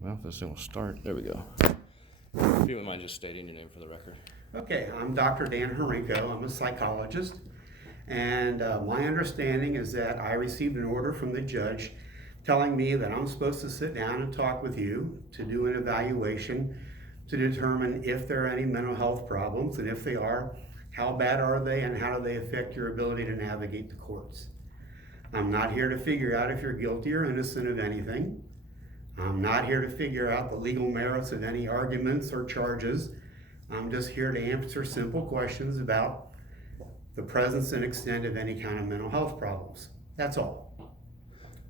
Well, this thing will start. There we go. If you wouldn't mind just stating your name for the record. Okay, I'm Dr. Dan Harinko. I'm a psychologist, and my understanding is that I received an order from the judge telling me that I'm supposed to sit down and talk with you to do an evaluation to determine if there are any mental health problems, and if they are, how bad are they and how do they affect your ability to navigate the courts. I'm not here to figure out if you're guilty or innocent of anything. I'm not here to figure out the legal merits of any arguments or charges. I'm just here to answer simple questions about the presence and extent of any kind of mental health problems. That's all.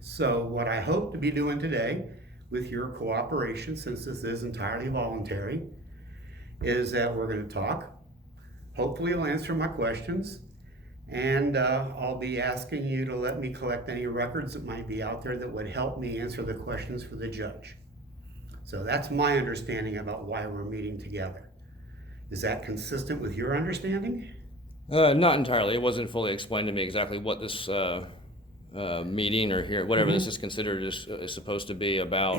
So what I hope to be doing today, with your cooperation, since this is entirely voluntary, is that we're going to talk. Hopefully you'll answer my questions, and I'll be asking you to let me collect any records that might be out there that would help me answer the questions for the judge. So that's my understanding about why we're meeting together. Is that consistent with your understanding? Not entirely. It wasn't fully explained to me exactly what this meeting or here, whatever this is considered, is supposed to be about.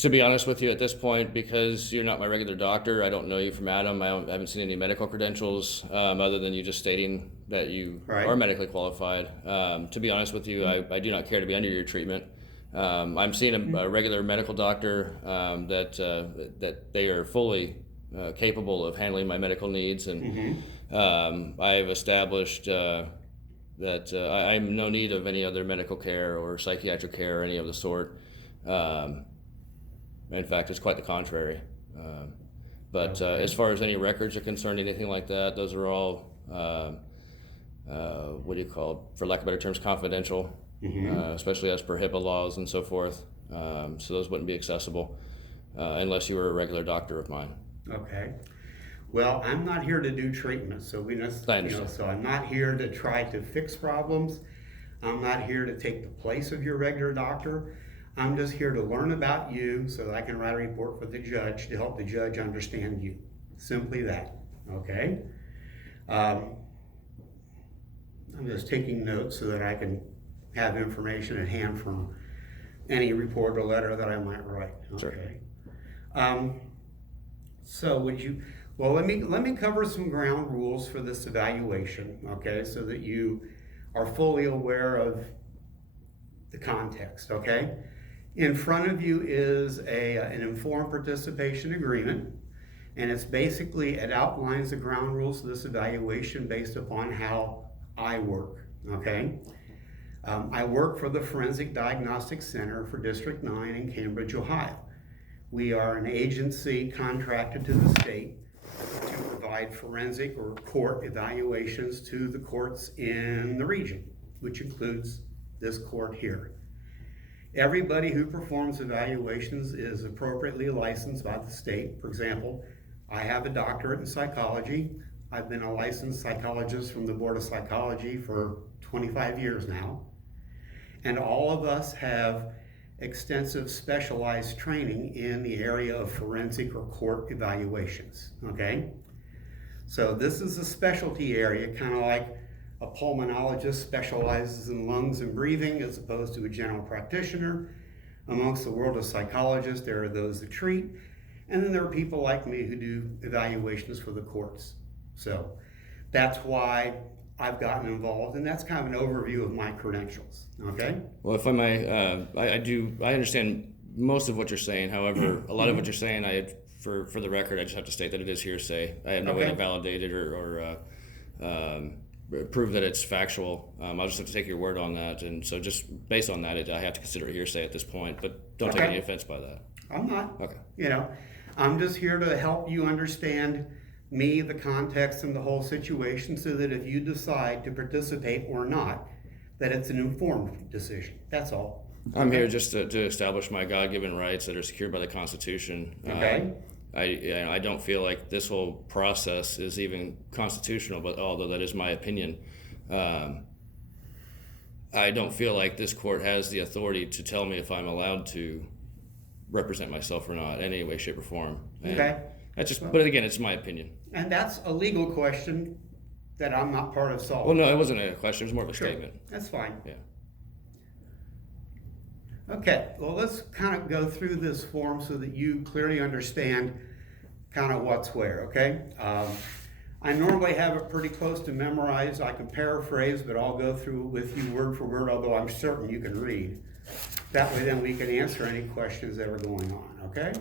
To be honest with you, at this point, because you're not my regular doctor, I don't know you from Adam. I haven't seen any medical credentials other than you just stating that you are medically qualified. To be honest with you, I do not care to be under your treatment. I'm seeing a regular medical doctor that they are fully capable of handling my medical needs, and I've established that I'm in no need of any other medical care or psychiatric care or any of the sort. In fact, it's quite the contrary. But as far as any records are concerned, anything like that, those are all, what do you call it? For lack of better terms, confidential, especially as per HIPAA laws and so forth. So those wouldn't be accessible unless you were a regular doctor of mine. Okay. Well, I'm not here to do treatment, so so I'm not here to try to fix problems. I'm not here to take the place of your regular doctor. I'm just here to learn about you so that I can write a report for the judge to help the judge understand you. Simply that, okay? I'm just taking notes so that I can have information at hand from any report or letter that I might write, okay? Sure. So let me cover some ground rules for this evaluation, okay? So that you are fully aware of the context, okay? In front of you is an informed participation agreement, and it outlines the ground rules of this evaluation based upon how I work, okay? I work for the Forensic Diagnostic Center for District 9 in Cambridge, Ohio. We are an agency contracted to the state to provide forensic or court evaluations to the courts in the region, which includes this court here. Everybody who performs evaluations is appropriately licensed by the state. For example, I have a doctorate in psychology. I've been a licensed psychologist from the Board of Psychology for 25 years now. And all of us have extensive specialized training in the area of forensic or court evaluations, okay? So this is a specialty area, kind of like a pulmonologist specializes in lungs and breathing as opposed to a general practitioner. Amongst the world of psychologists, there are those that treat, and then there are people like me who do evaluations for the courts. So that's why I've gotten involved, and that's kind of an overview of my credentials, okay? Well, if I may, I understand most of what you're saying. However, a lot of what you're saying, for the record, I just have to state that it is hearsay. I have no way to validate it or prove that it's factual. I'll just have to take your word on that, and so just based on that, I have to consider it hearsay at this point, but don't take any offense by that. I'm not. Okay. I'm just here to help you understand me, the context, and the whole situation so that if you decide to participate or not, that it's an informed decision. That's all. I'm here just to establish my God-given rights that are secured by the Constitution. Okay. I don't feel like this whole process is even constitutional, but although that is my opinion, I don't feel like this court has the authority to tell me if I'm allowed to represent myself or not in any way, shape, or form. And but again, it's my opinion. And that's a legal question that I'm not part of solving. Well, no, it wasn't a question. It was more of a statement. That's fine. Yeah. Okay, well, let's kind of go through this form so that you clearly understand kind of what's where, okay? I normally have it pretty close to memorized. I can paraphrase, but I'll go through it with you word for word, although I'm certain you can read. That way then we can answer any questions that are going on, okay?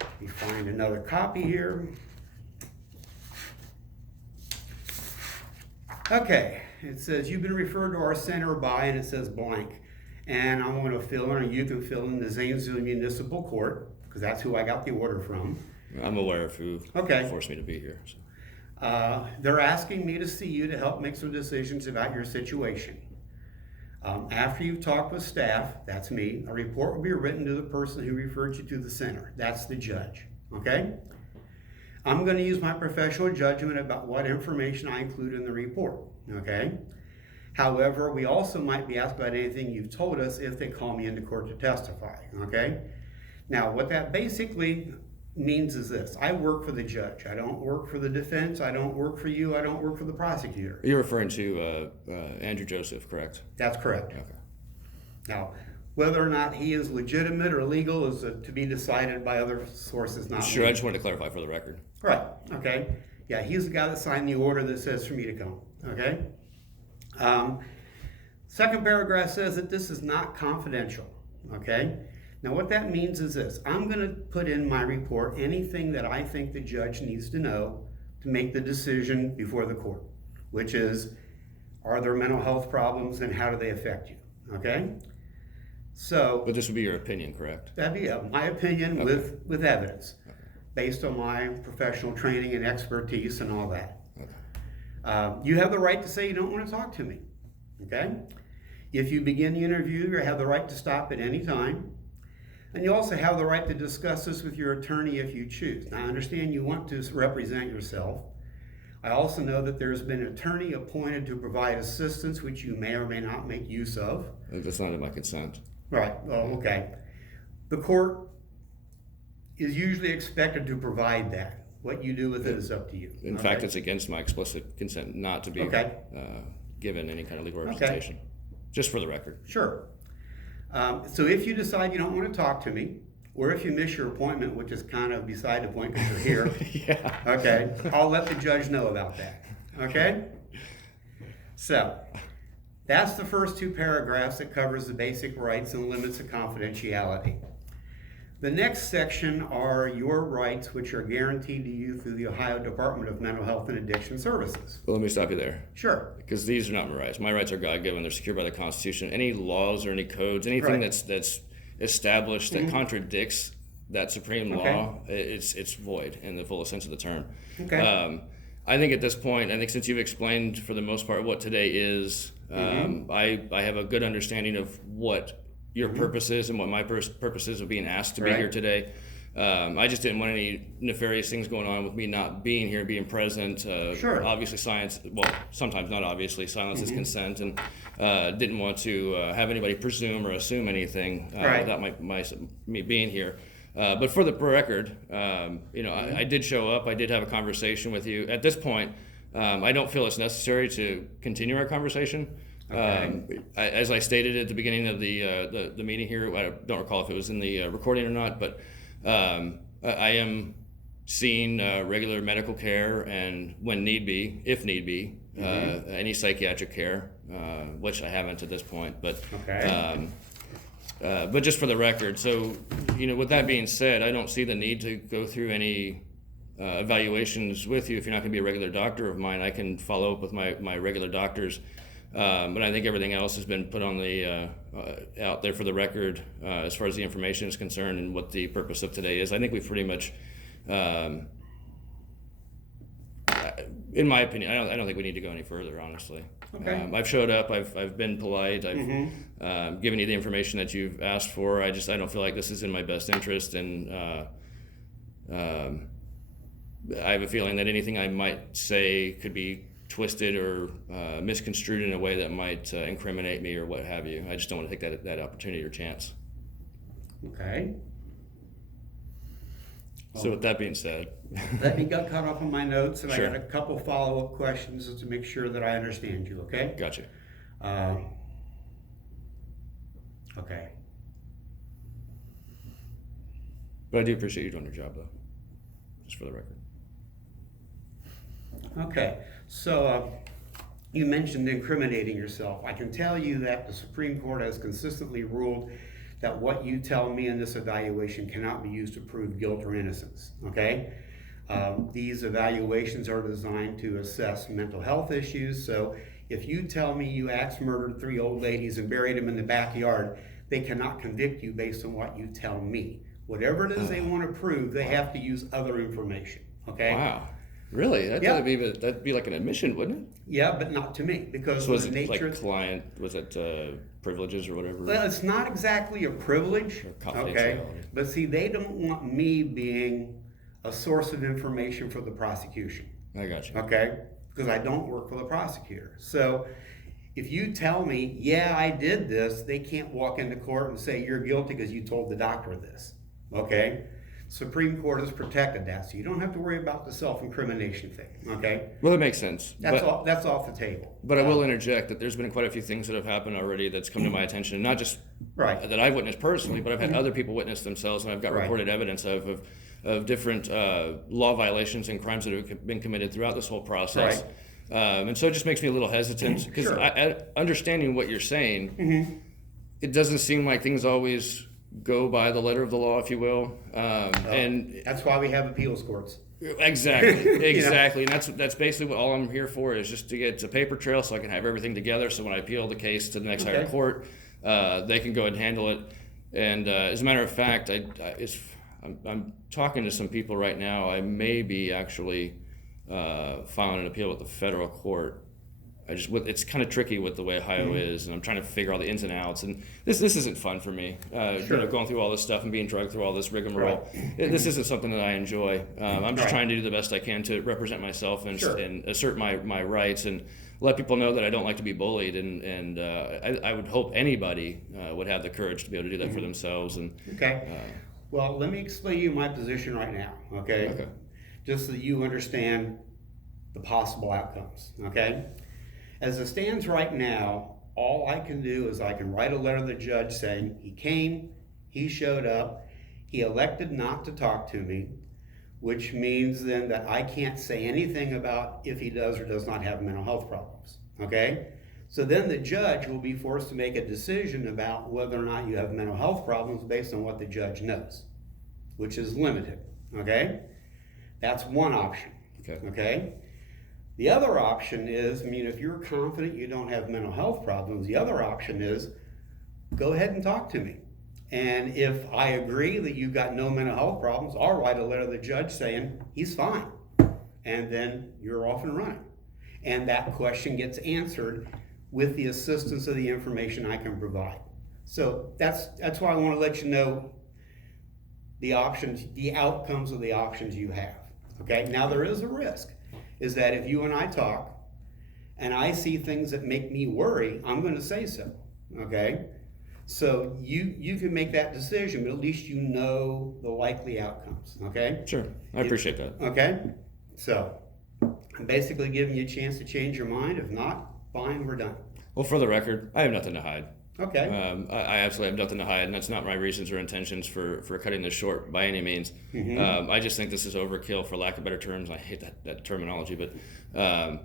Let me find another copy here. Okay, it says you've been referred to our center by, and it says blank. And I'm going to fill in, or you can fill in, the Zanesville Municipal Court, because that's who I got the order from. I'm aware of who forced me to be here. So. They're asking me to see you to help make some decisions about your situation. After you've talked with staff, that's me, a report will be written to the person who referred you to the center. That's the judge, okay? I'm going to use my professional judgment about what information I include in the report, okay? However, we also might be asked about anything you've told us if they call me into court to testify, okay? Now, what that basically means is this. I work for the judge. I don't work for the defense. I don't work for you. I don't work for the prosecutor. You're referring to Andrew Joseph, correct? That's correct. Okay. Now, whether or not he is legitimate or legal is to be decided by other sources, not Sure, me. I just wanted to clarify for the record. Right, okay. Yeah, he's the guy that signed the order that says for me to come, okay? Second paragraph says that this is not confidential, okay? Now what that means is this. I'm going to put in my report anything that I think the judge needs to know to make the decision before the court, which is, are there mental health problems and how do they affect you, okay? So, but this would be your opinion, correct? That'd be my opinion with evidence, based on my professional training and expertise and all that. You have the right to say you don't want to talk to me, okay? If you begin the interview, you have the right to stop at any time. And you also have the right to discuss this with your attorney if you choose. Now, I understand you want to represent yourself. I also know that there's been an attorney appointed to provide assistance, which you may or may not make use of. That's not in my consent. Right, well, okay. The court is usually expected to provide that. What you do with it is up to you. In fact, it's against my explicit consent not to be given any kind of legal representation. Just for the record. Sure. So if you decide you don't want to talk to me, or if you miss your appointment, which is kind of beside the point because you're here, okay, I'll let the judge know about that, okay? So, that's the first two paragraphs that covers the basic rights and limits of confidentiality. The next section are your rights, which are guaranteed to you through the Ohio Department of Mental Health and Addiction Services. Well, let me stop you there. Sure. Because these are not my rights. My rights are God-given. They're secured by the Constitution. Any laws or any codes, anything that's established that contradicts that supreme law, it's void in the fullest sense of the term. Okay. I think at this point, since you've explained for the most part what today is, I have a good understanding of what your purpose is and what my purpose is of being asked to be here today. I just didn't want any nefarious things going on with me not being here, being present. Sure. Obviously, sometimes not obviously, silence is consent, and didn't want to have anybody presume or assume anything without me being here. But for the record, I did show up. I did have a conversation with you. At this point, I don't feel it's necessary to continue our conversation. As I stated at the beginning of the meeting here, I don't recall if it was in the recording or not, but I am seeing regular medical care and when need be, if need be, any psychiatric care, which I haven't at this point. But just for the record, so with that being said, I don't see the need to go through any evaluations with you. If you're not going to be a regular doctor of mine, I can follow up with my regular doctors. But I think everything else has been put on the out there for the record as far as the information is concerned and what the purpose of today is. I think we've pretty much, in my opinion, I don't think we need to go any further, honestly. I've showed up. I've been polite. I've given you the information that you've asked for. I don't feel like this is in my best interest, and I have a feeling that anything I might say could be twisted or misconstrued in a way that might incriminate me or what have you. I just don't want to take that opportunity or chance. Okay. So with that being said, let me get caught up on my notes, and Sure. I got a couple follow-up questions just to make sure that I understand you. Okay. Gotcha. Okay. But I do appreciate you doing your job, though, just for the record. Okay, so you mentioned incriminating yourself. I can tell you that the Supreme Court has consistently ruled that what you tell me in this evaluation cannot be used to prove guilt or innocence, okay? These evaluations are designed to assess mental health issues, so if you tell me you axe murdered 3 old ladies and buried them in the backyard, they cannot convict you based on what you tell me. Whatever it is they want to prove, they have to use other information, okay? Wow. Really? That'd be like an admission, wouldn't it? Yeah, but not to me, because So was the it nature... like client, was it privileges or whatever? Well, it's not exactly a privilege, Or okay? confidentiality. But see, they don't want me being a source of information for the prosecution, I got you. okay? Because I don't work for the prosecutor. So if you tell me, yeah, I did this, they can't walk into court and say you're guilty because you told the doctor this, okay? Supreme Court has protected that, so you don't have to worry about the self-incrimination thing, okay? Well, that makes sense. That's off the table. But I will interject that there's been quite a few things that have happened already that's come to my attention, not just Right. that I've witnessed personally, but I've had other people witness themselves, and I've got Right. reported evidence of different law violations and crimes that have been committed throughout this whole process. Right. And so it just makes me a little hesitant, because Sure. understanding what you're saying, it doesn't seem like things always go by the letter of the law, if you will. And That's why we have appeals courts. exactly. And that's basically what all I'm here for, is just to get a paper trail so I can have everything together. So when I appeal the case to the next higher court, they can go ahead and handle it. And as a matter of fact, I'm talking to some people right now. I may be actually filing an appeal with the federal court. It's kind of tricky with the way Ohio is, and I'm trying to figure all the ins and outs. And this isn't fun for me. Going through all this stuff and being drugged through all this rigmarole. Right. This isn't something that I enjoy. I'm just Right. trying to do the best I can to represent myself and, Sure. and assert my rights and let people know that I don't like to be bullied. And I would hope anybody would have the courage to be able to do that for themselves. And Okay. Well, let me explain to you my position right now, okay? Okay. Just so that you understand the possible outcomes, okay? As it stands right now, all I can do is I can write a letter to the judge saying he came, he showed up, he elected not to talk to me, which means then that I can't say anything about if he does or does not have mental health problems, okay? So then the judge will be forced to make a decision about whether or not you have mental health problems based on what the judge knows, which is limited, okay? That's one option, okay? The other option is, if you're confident you don't have mental health problems, the other option is go ahead and talk to me. And if I agree that you've got no mental health problems, I'll write a letter to the judge saying he's fine. And then you're off and running. And that question gets answered with the assistance of the information I can provide. So that's why I want to let you know the options, the outcomes of the options you have. Okay, now there is a risk, is that if you and I talk and I see things that make me worry, I'm going to say so, okay? So you can make that decision, but at least you know the likely outcomes, okay? Sure, I appreciate that. Okay, so I'm basically giving you a chance to change your mind. If not, fine, we're done. Well, for the record, I have nothing to hide. Okay. I absolutely have nothing to hide, and that's not my reasons or intentions for cutting this short by any means. I just think this is overkill, for lack of better terms. I hate that terminology, but I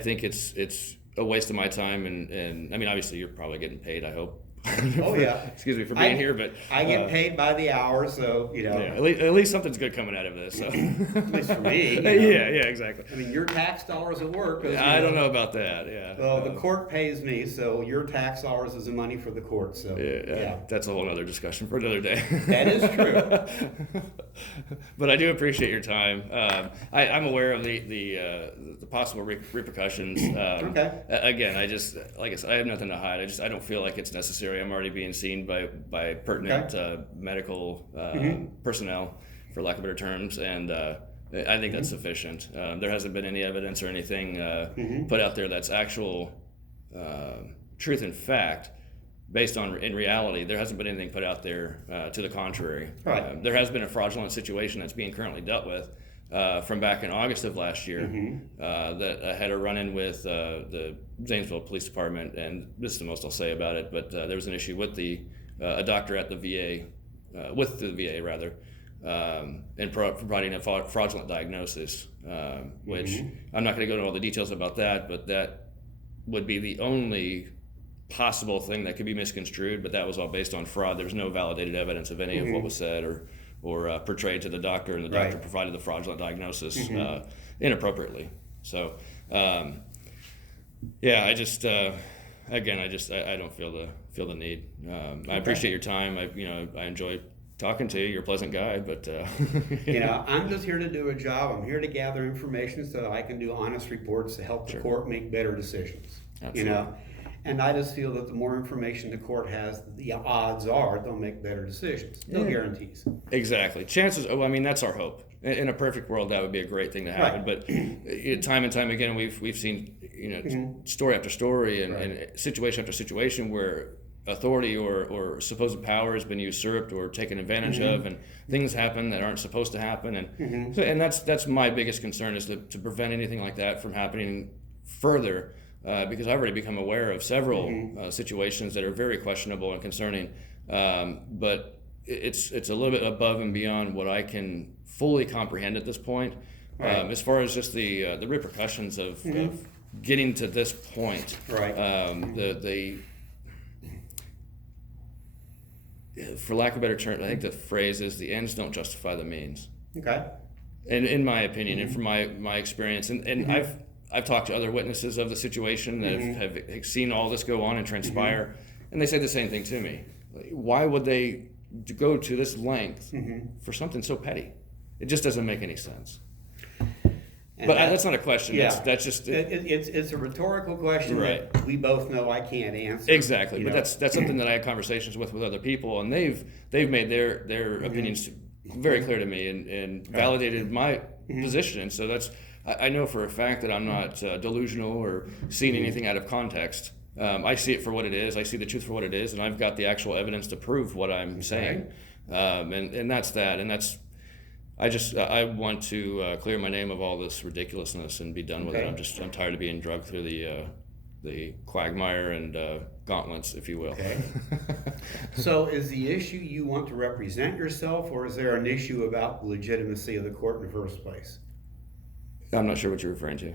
think it's a waste of my time, and obviously you're probably getting paid, I hope. Oh yeah. Excuse me for being here, but I get paid by the hour, so yeah, at least something's good coming out of this. So. At least for me. Yeah, exactly. Your tax dollars at work. I don't know about that. Yeah. Well, the court pays me, so your tax dollars is the money for the court. So yeah. That's a whole other discussion for another day. That is true. But I do appreciate your time. I'm aware of the possible repercussions. Okay. Again, like I said, I have nothing to hide. I don't feel like it's necessary. I'm already being seen by pertinent medical personnel, for lack of better terms, and I think that's sufficient. There hasn't been any evidence or anything put out there that's actual truth and fact based on in reality. There hasn't been anything put out there to the contrary. Right. There has been a fraudulent situation that's being currently dealt with from back in August of last year that I had a run-in with the Zanesville Police Department, and this is the most I'll say about it, but there was an issue with a doctor at the VA with the VA rather, and providing a fraudulent diagnosis, which I'm not going to go into all the details about that, but that would be the only possible thing that could be misconstrued, but that was all based on fraud. There was no validated evidence of any of what was said or portrayed to the doctor, and the doctor provided the fraudulent diagnosis inappropriately. So, yeah, I just again, I don't feel the need. I appreciate your time. I enjoy talking to you. You're a pleasant guy, but I'm just here to do a job. I'm here to gather information so that I can do honest reports to help the court make better decisions. Absolutely. And I just feel that the more information the court has, the odds are they'll make better decisions. No guarantees. Exactly. Chances. Oh, I mean, that's our hope. In a perfect world, that would be a great thing to happen. But time and time again, we've seen story after story and situation after situation where authority or supposed power has been usurped or taken advantage of, and things happen that aren't supposed to happen. And and that's my biggest concern, is to prevent anything like that from happening further. Because I've already become aware of several situations that are very questionable and concerning, but it's a little bit above and beyond what I can fully comprehend at this point. As far as just the repercussions of getting to this point, for lack of a better term, I think the phrase is the ends don't justify the means. Okay. And in my opinion, and from my experience, and I've talked to other witnesses of the situation that have seen all this go on and transpire, and they say the same thing to me. Why would they go to this length for something so petty? It just doesn't make any sense. But that's not a question. Yeah. That's just it's a rhetorical question that we both know I can't answer. Exactly. But that's something that I had conversations with other people, and they've made their opinions very clear to me and validated my position. And so I know for a fact that I'm not delusional or seeing anything out of context. I see it for what it is. I see the truth for what it is, and I've got the actual evidence to prove what I'm saying. And that's that. And I want to clear my name of all this ridiculousness and be done with it. I'm tired of being drugged through the quagmire and gauntlets, if you will. Okay. So is the issue you want to represent yourself, or is there an issue about the legitimacy of the court in the first place? I'm not sure what you're referring to.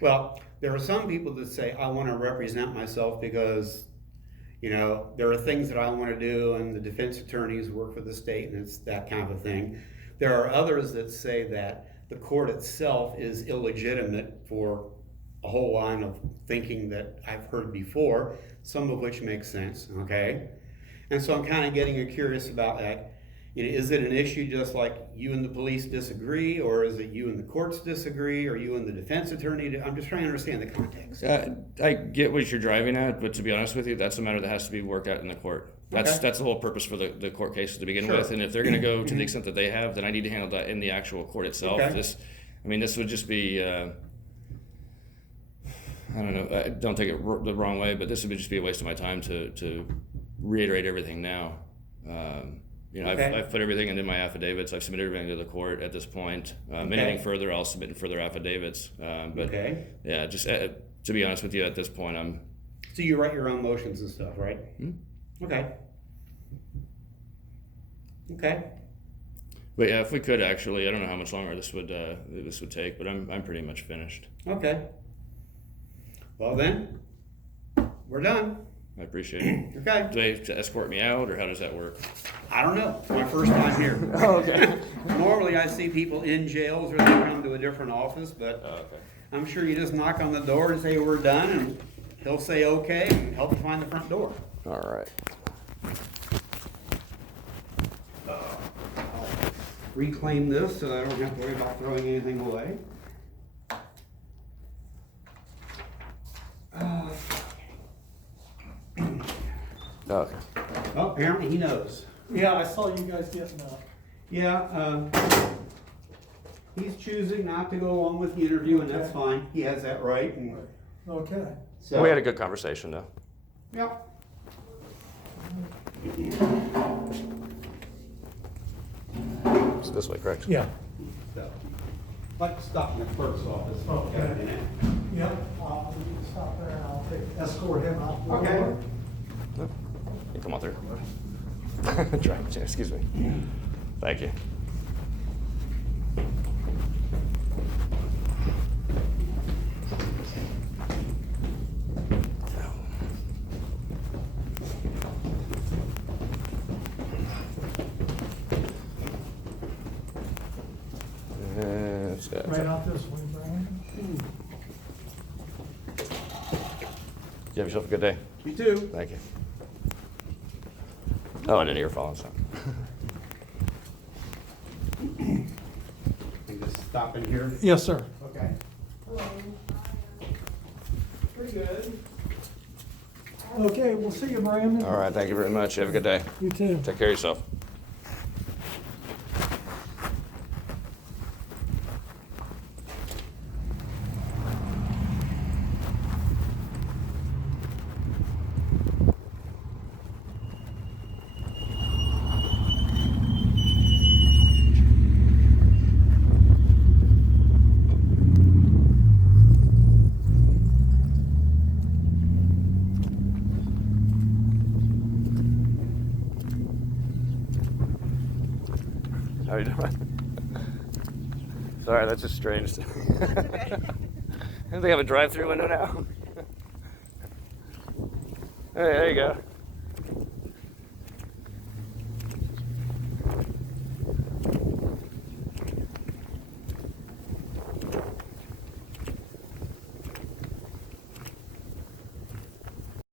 Well, there are some people that say, I want to represent myself because, there are things that I want to do, and the defense attorneys work for the state, and it's that kind of a thing. There are others that say that the court itself is illegitimate for a whole line of thinking that I've heard before, some of which makes sense, okay? And so I'm kind of getting curious about that. Is it an issue just like you and the police disagree, or is it you and the courts disagree, or you and the defense attorney? I'm just trying to understand the context. I get what you're driving at, but to be honest with you, that's a matter that has to be worked out in the court. That's the whole purpose for the court cases to begin with. And if they're going to go to the extent that they have, then I need to handle that in the actual court itself. This would just be, I don't know, don't take it the wrong way, but this would just be a waste of my time to reiterate everything now. I've put everything into my affidavits. I've submitted everything to the court at this point. Anything further, I'll submit in further affidavits. Yeah, just to be honest with you, at this point, So you write your own motions and stuff, right? Okay. But yeah, if we could actually, I don't know how much longer this would take, but I'm pretty much finished. Okay. Well then, we're done. I appreciate it. Okay. Do they have to escort me out, or how does that work? I don't know. It's my first time here. Okay. Normally I see people in jails or they come to a different office, but I'm sure you just knock on the door and say we're done, and he'll say okay and help you find the front door. All right. I'll reclaim this so I don't have to worry about throwing anything away. Okay. Oh, apparently he knows. Yeah, I saw you guys getting up. Yeah, he's choosing not to go along with the interview, and that's fine. He has that right. And Okay. so, We had a good conversation, though. Yep. It's this way, correct? Yeah. So, like stop in the clerk's office. Okay. Yep. You can stop there and I'll escort him out the Okay. door. You come on through. Excuse me. Thank you. That's it. Right out this way, Brian. You have yourself a good day. You too. Thank you. Oh, I didn't hear falling so. And just stop in here. Yes, sir. Okay. Hello. Pretty good. Okay, we'll see you, Brandon. All right, thank you very much. You have a good day. You too. Take care of yourself. How you doing? Sorry, that's just strange. I think they have a drive-through window now. Hey, there you go.